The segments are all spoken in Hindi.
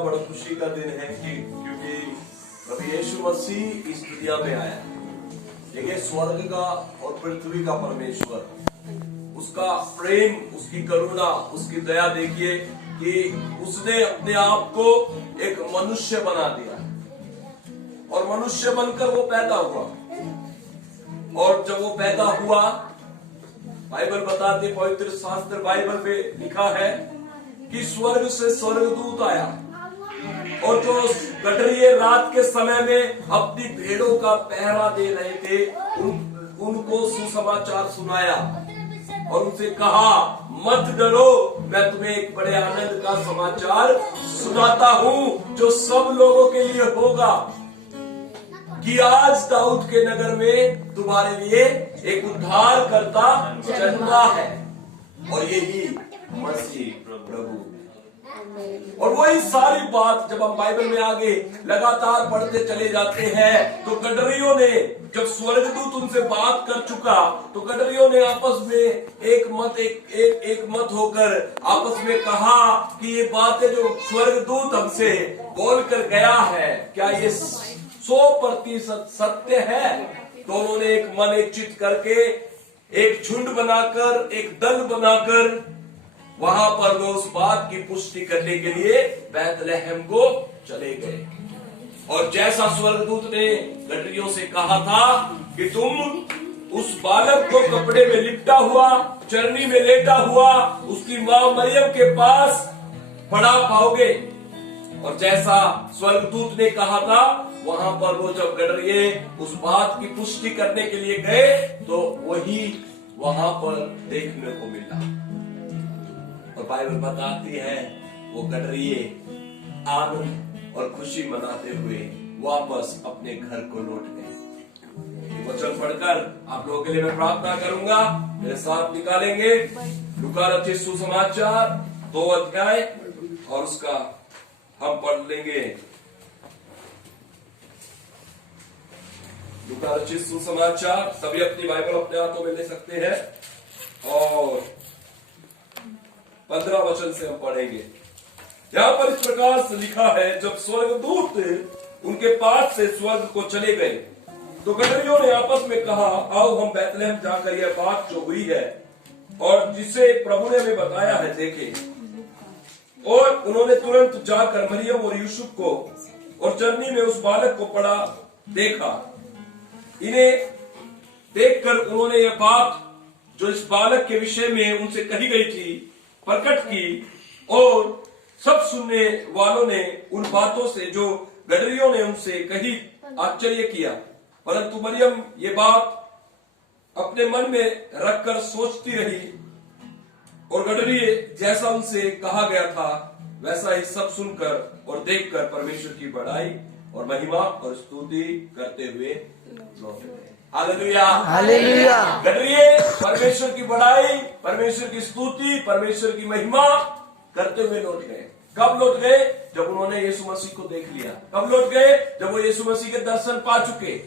बड़ा खुशी का दिन है क्योंकि प्रभु यीशु मसीह इस दुनिया में आया। देखिए, स्वर्ग का और पृथ्वी का परमेश्वर, उसका प्रेम, उसकी करुणा, उसकी दया देखिए कि उसने अपने आप को एक मनुष्य बना दिया और मनुष्य बनकर वो पैदा हुआ। और जब वो पैदा हुआ, बाइबल बताती, पवित्र शास्त्र बाइबल में लिखा है कि स्वर्ग से स्वर्गदूत आया और जो गडरिये रात के समय में अपनी भेड़ों का पहरा दे रहे थे, उनको सुसमाचार सुनाया और उनसे कहा, मत डरो, मैं तुम्हें एक बड़े आनंद का समाचार सुनाता हूं जो सब लोगों के लिए होगा कि आज दाऊद के नगर में तुम्हारे लिए एक उद्धारकर्ता जन्मा है और यही मसीह प्रभु। और वही सारी बात जब हम बाइबल में आगे लगातार पढ़ते चले जाते हैं तो गडरियों ने, जब स्वर्गदूत उनसे बात कर चुका तो गडरियों ने आपस में एक मत होकर आपस में कहा कि ये बातें जो स्वर्गदूत हमसे बोल कर गया है, क्या ये 100% सत्य है? तो उन्होंने एक मन एक चित करके एक झुंड बनाकर, एक दल बनाकर वहां पर वो उस बात की पुष्टि करने के लिए बैतलहम को चले गए। और जैसा स्वर्गदूत ने गडरियों से कहा था कि तुम उस बालक को कपड़े में लिपटा हुआ, चरनी में लेटा हुआ उसकी मां मरियम के पास पड़ा पाओगे, और जैसा स्वर्गदूत ने कहा था, वहां पर वो जब गडरिये उस बात की पुष्टि करने के लिए गए तो वही वहां पर देखने को मिला। और बाइबल बताती है वो गडरिये आनंद और खुशी मनाते हुए वापस अपने घर को लौट गए। वचन पढ़कर आप लोगों के लिए मैं प्रार्थना करूंगा, मेरे साथ निकालेंगे लूका रचित सुसमाचार 2 अध्याय और उसका हम पढ़ लेंगे। लूका रचित सुसमाचार, सभी अपनी बाइबल अपने हाथों में ले सकते हैं और 15 वचन से हम पढ़ेंगे। यहां पर इस प्रकार से लिखा है, जब स्वर्गदूत उनके पास से स्वर्ग को चले गए तो गडरियों ने आपस में कहा, आओ हम बैतलहम जाकर यह बात जो हुई है और जिसे प्रभु ने हमें बताया है देखें। और उन्होंने तुरंत जाकर मरियम और यूसुफ को और चरनी में उस बालक को पड़ा देखा। इन्हें देखकर उन्होंने यह बात जो इस बालक के विषय में उनसे कही गई थी प्रकट की और सब सुनने वालों ने उन बातों से जो गडरियों ने उनसे कही आश्चर्य किया। परंतु मरियम ये बात अपने मन में रखकर सोचती रही और गडरिये जैसा उनसे कहा गया था वैसा ही सब सुनकर और देखकर परमेश्वर की बड़ाई और महिमा और स्तुति करते हुए लौट गए। Hallelujah, hallelujah. गडरिये परमेश्वर की बड़ाई, परमेश्वर की स्तुति, परमेश्वर की महिमा करते हुए लौट गए। कब लौट गए? जब उन्होंने यीशु मसीह को देख लिया। कब लौट गए? जब वो यीशु मसीह के दर्शन पा चुके।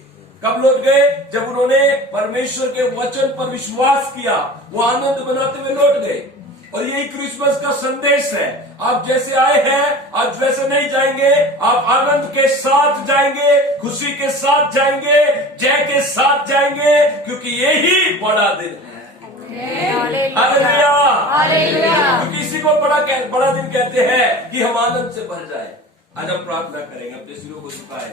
कब लौट गए? जब उन्होंने परमेश्वर के वचन पर विश्वास किया। वो आनंद मनाते हुए लौट गए। और यही क्रिसमस का संदेश है। आप जैसे आए हैं आज वैसे नहीं जाएंगे, आप आनंद के साथ जाएंगे, खुशी के साथ जाएंगे, जय के साथ जाएंगे, क्योंकि यही बड़ा दिन है। Hallelujah, hallelujah. क्योंकि इसी को बड़ा दिन कहते हैं कि हम आनंद से भर जाए। आज हम प्रार्थना करेंगे, अपने सिरों को झुकाएं।